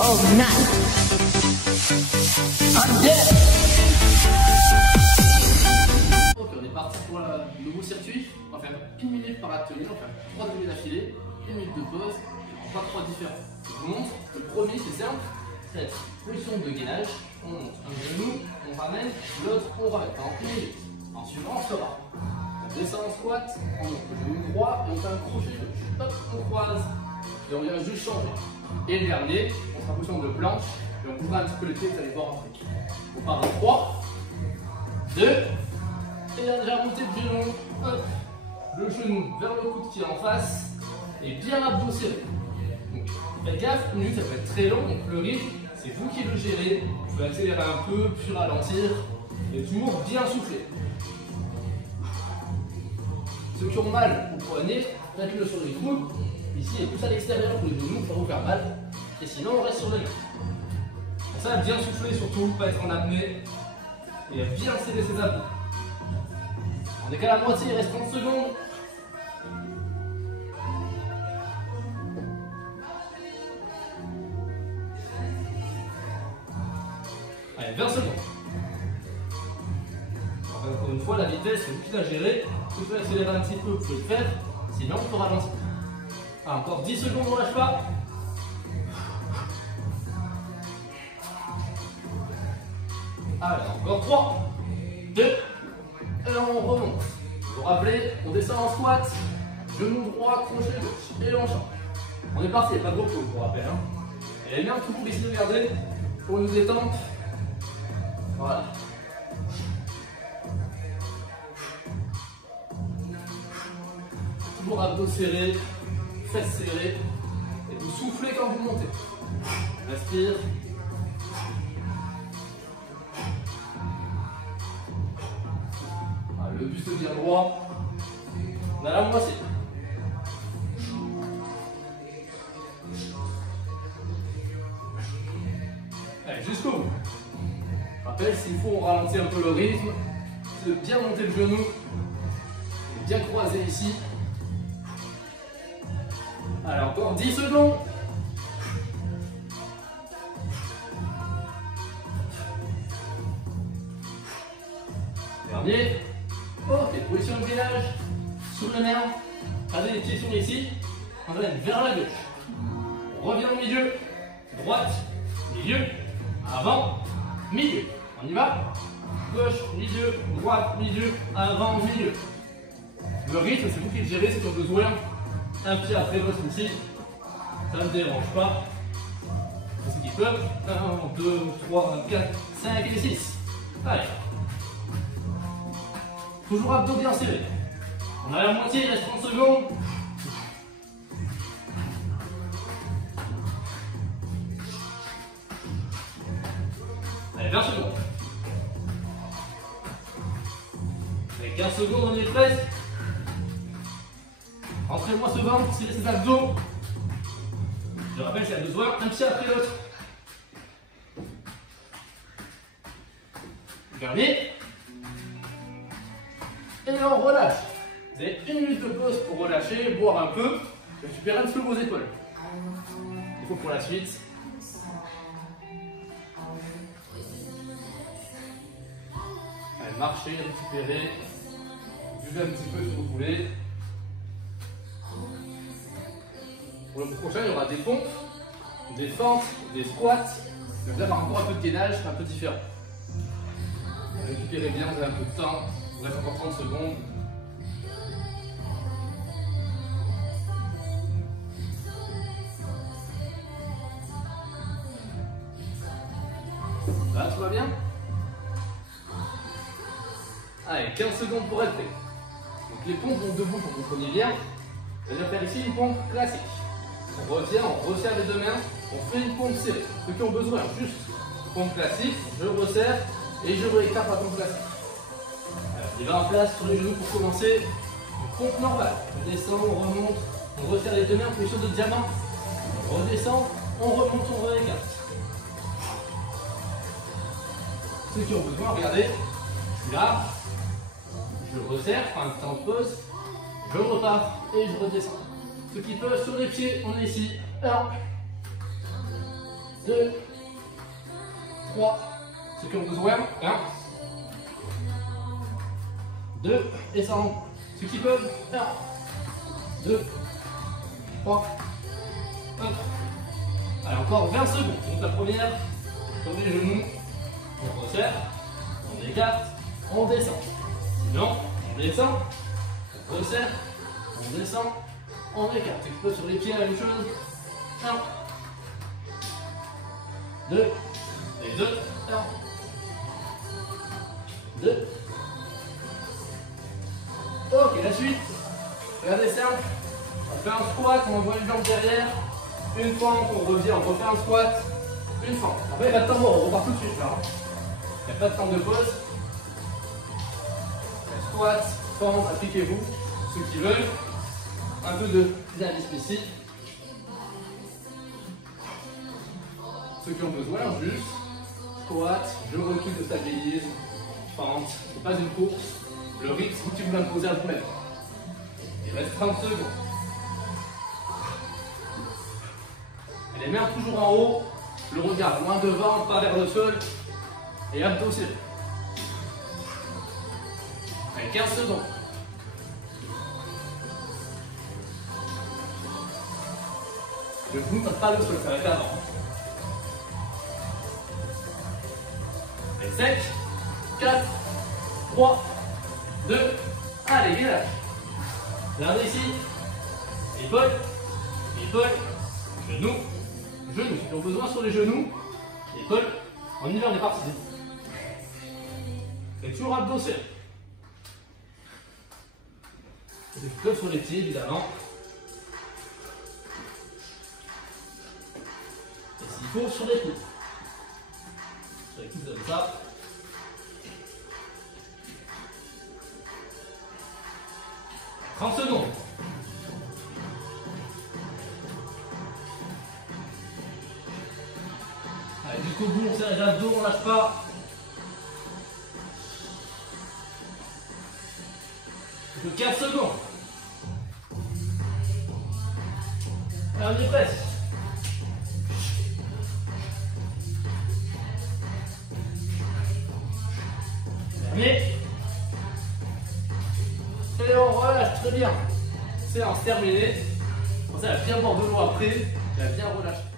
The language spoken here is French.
of night. I'm dead. Ok, on est parti pour le nouveau circuit. On va faire 1 minute par atelier, on va faire 3 minutes d'affilée, 1 minute de pause, pas 3 différents. Je vous montre, le premier c'est simple, c'est la position de gainage. On monte un genou, on ramène, l'autre on ramène pendant 1 minute. En suivant, on sera. On descend en squat, on monte le genou droit et on fait un crochet gauche. Hop, on croise et on vient juste changer. Et le dernier, on sera en position de planche et on bougera un petit peu les pieds, vous allez voir après. On part en 3, 2, et on a déjà monté le genou. Hop, le genou vers le coude qui est en face et bien abdos serrés. Donc, faites gaffe, 1 minute ça peut être très long, donc le rythme, c'est vous qui le gérez. Vous pouvez accélérer un peu, puis ralentir, et toujours bien souffler. Ceux qui ont mal au poignet, faites-le sur les coudes. Ici et plus à l'extérieur pour les genoux, ça va vous faire mal. Et sinon, on reste sur les mains. Pour ça, bien souffler surtout, pas être en apnée. Et bien serrer ses abdos. On est qu'à la moitié, il reste 30 secondes. Allez, 20 secondes. Encore une fois, la vitesse, c'est vous qui la gérez. Si vous pouvez accélérer un petit peu, vous pouvez le faire. Sinon, il faut ralentir. Ah, encore 10 secondes, on ne lâche pas. Allez, encore 3, 2, et on remonte. Vous vous rappelez, on descend en squat, genou droit, crochet gauche, et on change. On est parti, il n'y a pas de repos, je vous rappelle. Et bien, toujours ici, regardez, pour nous détendre. Voilà. Toujours abdos serrés, fesses serrées, et vous soufflez quand vous montez. Respire. Voilà, le buste bien droit. On a la moitié. Allez, jusqu'au bout. Je rappelle, s'il faut, on ralentit un peu le rythme, de bien monter le genou, et bien croiser ici. Allez, encore 10 secondes. Dernier. Ok, position de gainage. Sous le nerf. Regardez les pieds sont ici. On va aller vers la gauche. On revient au milieu. Droite, milieu, avant, milieu. On y va. Gauche, milieu, droite, milieu, avant, milieu. Le rythme, c'est vous qui le gérez, c'est sur besoin. Un pied après l'autre ici, ça ne me dérange pas. Pour ceux qui peuvent, 1, 2, 3, 4, 5 et 6. Allez. Toujours abdos bien serrés. On a la moitié, il reste 30 secondes. Allez, 20 secondes. Avec 15 secondes, on y est presque. Rentrez-moi ce ventre, tirez ses abdos. Je rappelle, c'est à besoin, un pied après l'autre. Dernier. Et on relâche. Vous avez 1 minute de pause pour relâcher, boire un peu, récupérer un petit peu vos épaules. Il faut pour la suite. Allez, marchez, récupérez. Buvez un petit peu si vous voulez. Pour le prochain, il y aura des pompes, des fentes, des squats. Vous allez avoir encore un peu de gainage, un peu différent. Récupérez bien, vous avez un peu de temps. Il reste encore 30 secondes. Là, tout va bien? Allez, 15 secondes pour être prêt. Donc les pompes vont debout pour que vous preniez bien. On va faire ici une pompe classique. On revient, on resserre les deux mains, on fait une pompe serrée. Ceux qui ont besoin, juste pompe classique, je resserre et je réécarte la pompe classique. Il va en place sur les genoux pour commencer. Une pompe normale. On descend, on remonte, on resserre les deux mains en position de diamant. On redescend, on remonte, on réécarte. Ceux qui ont besoin, regardez, je suis là, je resserre, prends un temps de pause, je repars et je redescends. Ceux qui peuvent sur les pieds, on est ici. 1, 2, 3. Ceux qui ont besoin, 1, 2, et ça monte. Ceux qui peuvent, 1, 2, 3, 4. Allez, encore 20 secondes. Donc la première, sur les genoux, on resserre, on écarte, on descend. Sinon, on descend, on resserre, on descend, on écarte. Tu peux sur les pieds, la même chose. 1, 2, et 2, 1, 2. Ok, la suite. Regardez simple. On fait un squat, on envoie une jambe derrière. Une fente, on revient, on refait un squat. Une fente. Après, il n'y a pas de temps mort, on repart tout de suite là. Il n'y a pas de temps de pause. Squat, fente, appliquez-vous. Ceux qui veulent. Un peu de dynamisme ici. Ceux qui ont besoin, juste squat, je recule, je stabilise. Fente, c'est pas une course. Le rythme, c'est vous qui vous l'imposez à vous-même. Il reste 30 secondes. Et les mains toujours en haut, le regard loin devant, pas vers le sol. Et abdos serrés. Allez, 15 secondes. Le genou ne passe pas le sol, ça va être avant. Et 5, 4, 3, 2, allez, village. Regardez ici. Épaule, épaule, genou, genou. Si on a besoin sur les genoux, épaule, on y va, on est parti. Et toujours abdos serrés. Comme sur les pieds, évidemment. Et s'il faut, sur les coudes. Sur les coudes comme ça. « 30 secondes. Allez, jusqu'au bout, on serre les abdos, on lâche pas. Plus que 15 secondes. Allez, on est presque. Dernier. Et on relâche, très bien. Séance terminée. Comme ça, elle a bien boire de l'eau après. Elle a bien relâché.